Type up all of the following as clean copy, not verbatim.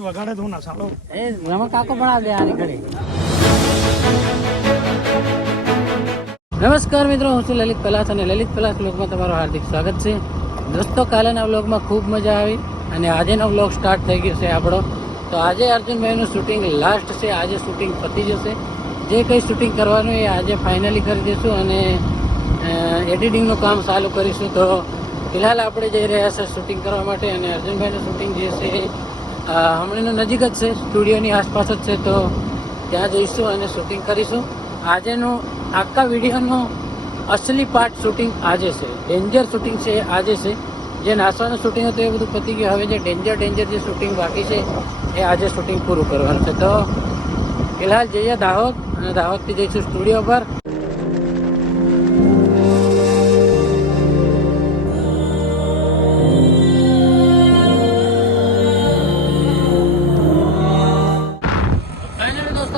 ઘડી વગાડે તો ના સાલો એ રમણ કાકો પણ દે આની ઘડી. નમસ્કાર મિત્રો, હું છું લલિત પલાસ અને લલિત પલાસ વ્લોગમાં તમારું હાર્દિક સ્વાગત છે. દોસ્તો, કાલેના વ્લોગમાં ખૂબ મજા આવી અને આજેનો વ્લોગ સ્ટાર્ટ થઈ ગયો છે આપણો. તો આજે અર્જુનભાઈનું શૂટિંગ લાસ્ટ છે. આજે શૂટિંગ પતી જશે. જે કંઈ શૂટિંગ કરવાનું એ આજે ફાઇનલી કરી દઈશું અને એડિટિંગનું કામ ચાલુ કરીશું. તો ફિલહાલ આપણે જઈ રહ્યા છે શૂટિંગ કરવા માટે અને અર્જુનભાઈનું શૂટિંગ જે છે હમણાંનું નજીક જ છે, સ્ટુડિયોની આસપાસ જ છે. તો ત્યાં જઈશું અને શૂટિંગ કરીશું. આજેનું આખા વિડીયોનું અસલી પાર્ટ શૂટિંગ આજે છે. ડેન્જર શૂટિંગ છે આજે છે. જે નાસવાનું શૂટિંગ હતું એ બધું પતી ગયું. હવે જે ડેન્જર જે શૂટિંગ બાકી છે એ આજે શૂટિંગ પૂરું કરવાનું છે. તો ફિલહાલ જઈએ દાહોદ અને દાહોદથી જઈશું સ્ટુડિયો પર.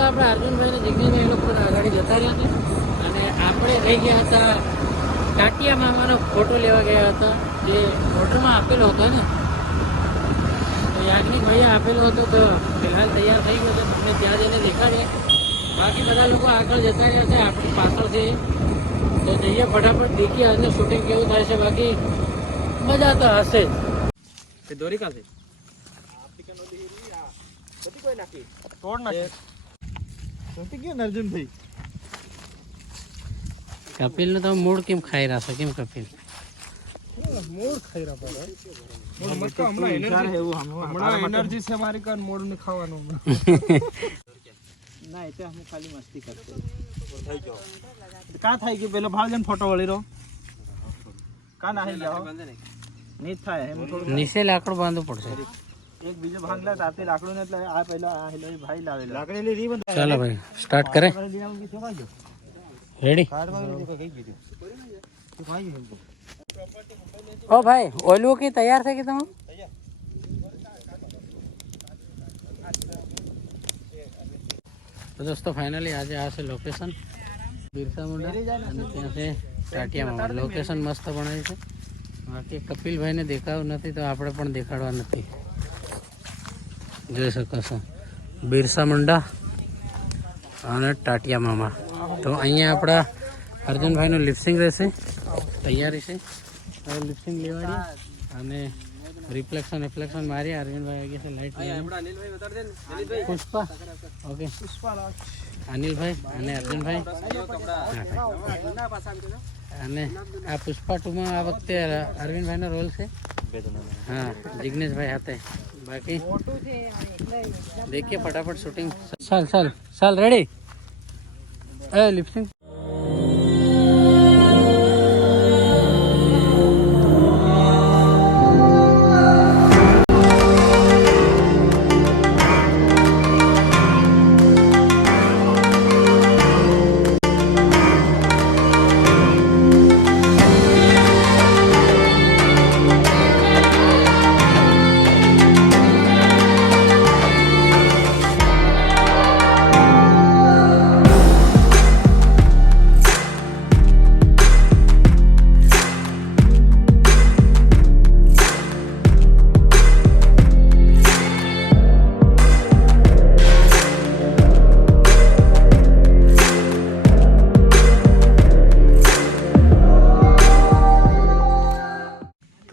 આપણે અર્જુનભાઈને જિગ્નેશભાઈ એ લોકો આગળ જતા રહ્યા હતા અને આપણે રહી ગયા હતા ટાટિયા મામાનો ફોટો લેવા ગયા હતા, જે ઓર્ડરમાં આપેલો હતો ને, તો યાજ્ઞિક ભાઈએ આપેલો હતો. તો ફિલહાલ તૈયાર થઈ ગયો છે, તમને ત્યાં જઈને દેખાડીએ. બાકી બધા લોકો આગળ જતા રહ્યા છે, આપણી પાછળ છે. તો જઈએ ફટાફટ દેખીએ અને શૂટિંગ કેવું થાય છે. બાકી મજા તો હશે જ. દોરી કાંથી તોડ નાખી અર્જુનભાઈ કપિલ નું તો મૂડ કેમ ખાઈ રહ્યા છો? કેમ કપિલ મોર ખાઈ રહ્યા હતા? હમણાં એનર્જી છે મારી કાન મોર ને ખાવાનું. ના, એ તો અમે ખાલી મસ્તી કરતો. થઈ ગયો કા થઈ ગયું? પેલો ભાવ જન ફોટો વળી રહ્યો કા ના જાઓ નહીં થાય એમ થોડું નીચે લાકડું બાંધવું પડશે. એક બીજો ભાગ લે તારથી લાકડું ને એટલે આ પહેલા આ હેલો ભાઈ લાવેલો લાકડીની રી બંધ. ચાલો ભાઈ સ્ટાર્ટ કરે. રેડી? ઓ ભાઈ ઓલું કે તૈયાર છે કે તમે? તો દોસ્તો ફાઇનલી આજે આ છે લોકેશન બિરસા મુંડા અને ત્યાં છે ટાટિયામાં. લોકેશન મસ્ત બનાવ્યું છે. બાકી કપિલભાઈને દેખાવું નથી તો આપણે પણ દેખાડવા નથી. જોઈ શકો છો બિરસા મુંડા અને ટાટિયા મામા. તો અહીંયા આપણા અર્જુનભાઈનું લિપસિંગ રહેશે, તૈયારી છે. હવે લિપસિંગ લેવાડી અને રિફ્લેક્શન મારી. અર્જુનભાઈ આવી ગયા છે લાઈટ. પુષ્પા ઓકે, અનિલભાઈ અને અર્જુનભાઈ અને આ પુષ્પા 2માં આ વખતે અરવિંદભાઈનો રોલ છે. હા, જિગ્નેશભાઈ હાથે. બાકી દેખીએ ફટાફટ શૂટિંગ. ચાલ રેડી? લિપસિંગ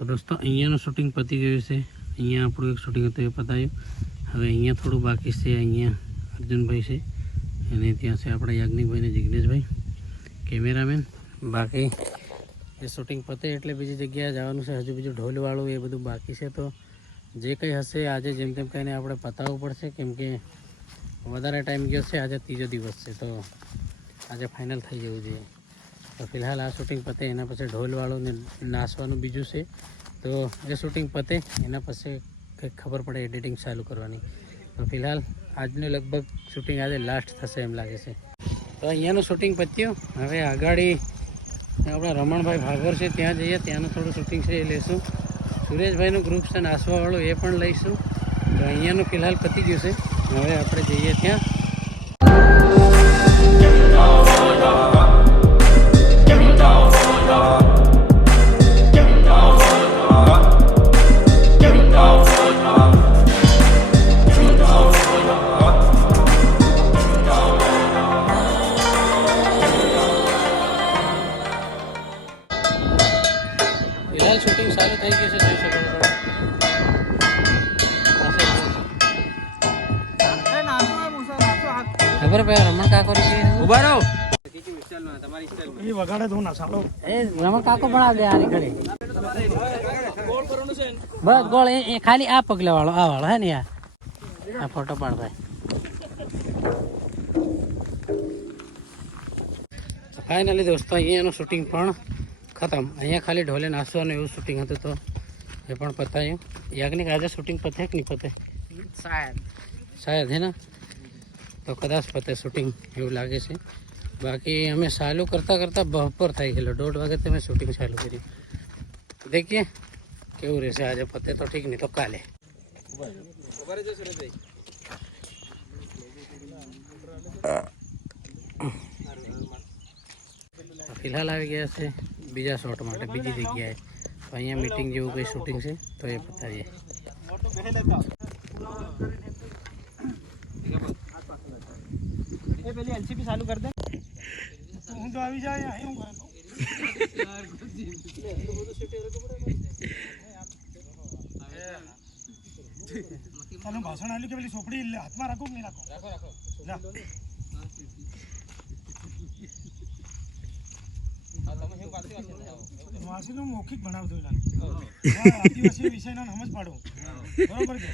દોસ્તો અહીંયાનું શૂટિંગ પતી ગયું છે. અહીંયા આપણું એક શૂટિંગ હતું એ પતાવ્યું. હવે અહીંયા થોડું બાકી છે. અહીંયા અર્જુનભાઈ છે અને ત્યાં છે આપણા યાજ્ઞિકભાઈ ને જિગ્નેશભાઈ કેમેરામેન. બાકી એ શૂટિંગ પતે એટલે બીજી જગ્યાએ જવાનું છે. હજુ બીજું ઢોલવાળું એ બધું બાકી છે. તો જે કંઈ હશે આજે જેમ તેમ કહીને આપણે પતાવવું પડશે, કેમ કે વધારે ટાઈમ ગયો છે. આજે ત્રીજો દિવસ છે તો આજે ફાઇનલ થઈ જવું જોઈએ. તો ફિલહાલ આ શૂટિંગ પતે એના પછી ઢોલવાળું ને નાચવાનું બીજું છે. તો એ શૂટિંગ પતે એના પછી કંઈક ખબર પડે એડિટિંગ ચાલુ કરવાની. તો ફિલહાલ આજનું લગભગ શૂટિંગ આજે લાસ્ટ થશે એમ લાગે છે. તો અહીંયાનું શૂટિંગ પત્યું. હવે આગાડી આપણા રમણભાઈ ભાગોર છે ત્યાં જઈએ. ત્યાંનું થોડું શૂટિંગ છે એ લઈશું. સુરેશભાઈનું ગ્રુપ છે નાસવાવાળું એ પણ લઈશું. તો અહીંયાનું ફિલહાલ પતી ગયું છે. હવે આપણે જઈએ ત્યાં. फिलहाल शूटिंग चालू થઈ ગઈ છે જોઈ શકો છો ખબર પે રમણ કાકો ઉભા રહો એ વગાડે તો ના સાલો એ રમણ કાકો બના દે આની ઘડી બસ ગોળ એ ખાલી આ પગલા વાળો આ વાળો હે ને આ ફોટો પાડ ભાઈ ફાઇનલી દોસ્તો અહીંયાનું શૂટિંગ પણ ખતમ અહીંયા ખાલી ઢોલે નાચવાનું એવું શૂટિંગ હતું તો એ પણ પતાયું યાજ્ઞિક આજે શૂટિંગ પતે કે નહીં પતે શાયદ હે ને તો કદાચ પતે શૂટિંગ એવું લાગે છે બાકી અમે ચાલુ કરતાં બપોર થઈ ગયેલો 1:30 વાગે તમે શૂટિંગ ચાલુ કરી દેખીએ કેવું રહેશે આજે પતે તો ઠીક નહીં તો કાલે ફિલહાલ આવી ગયા છે બીજા શોટ માટે બીજી જગ્યાએ તો અહીંયા મીટિંગ જેવું કંઈ શૂટિંગ છે તો એ પતાવીએ એ પેલી એલસીબી ચાલુ કરી દે હું તો આવી જાય અહીં હું ચાલો ભાષણ આલ્યું કે પેલી સોપડી હાથમાં રાખો કે નહીં રાખો રાખો વાસીનો મૌખિક ભણાવતો આદિવાસી વિષયનો સમજ પાડો બરોબર કે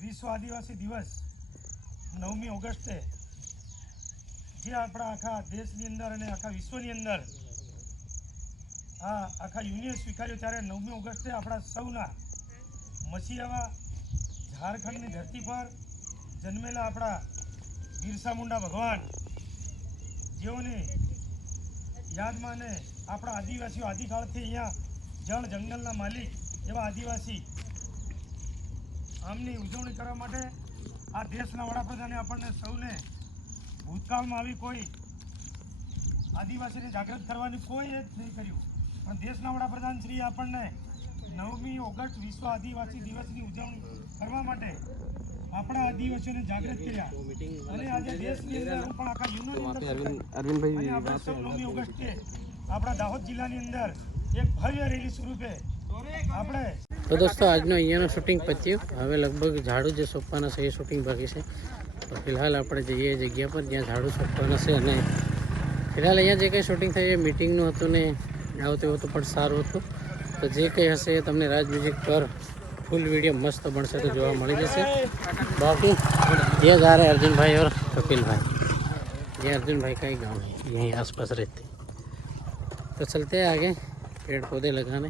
20 આદિવાસી દિવસ 9મી ઓગસ્ટે જે આપણા આખા દેશની અંદર અને આખા વિશ્વની અંદર આખા યુનિયન સ્વીકાર્યો ત્યારે 9મી ઓગસ્ટે આપણા સૌના મસીહાવા ઝારખંડની ધરતી પર જન્મેલા આપણા બિરસા મુંડા ભગવાન જેઓને યાદમાં ને આપણા આદિવાસીઓ આદિકાળથી અહીંયા જળ જંગલના માલિક એવા આદિવાસી આમની ઉજવણી કરવા માટે આ દેશના વડાપ્રધાને આપણને સૌને ભૂતકાળમાં આવી કોઈ આદિવાસીને જાગૃત કરવાની કોઈ જ નહીં કર્યું પણ દેશના વડાપ્રધાન શ્રી આપણને 9મી ઓગસ્ટ વિશ્વ આદિવાસી દિવસની ઉજવણી કરવા માટે આપણા આદિવાસીઓને જાગૃત કર્યા અને આજે દેશની અંદર પણ આખા યુનિયનની અંદર 9મી ઓગસ્ટે આપણા દાહોદ જિલ્લાની અંદર એક ભવ્ય રેલી સ્વરૂપે આપણે તો દોસ્તો આજનો અહીંયાનું શૂટિંગ પત્યું હવે લગભગ ઝાડુ જે સોંપવાના છે એ શૂટિંગ બાકી છે તો ફિલહાલ આપણે જઈએ જગ્યા પર જ્યાં ઝાડુ સોંપવાના છે અને ફિલહાલ અહીંયા જે કંઈ શૂટિંગ થઈ એ મિટિંગનું હતું ને આવતું હતું પણ સારું હતું તો જે કંઈ હશે એ તમને રાજ મ્યુઝિક પર ફૂલ વિડીયો મસ્ત બનશે તો જોવા મળી જશે बाकी ये जा रहे हैं अर्जुन भाई और कपिल भाई ये अर्जुन भाई का ही गाँव है यहीं आसपास रहते तो चलते हैं आगे पेड़ पौधे लगाने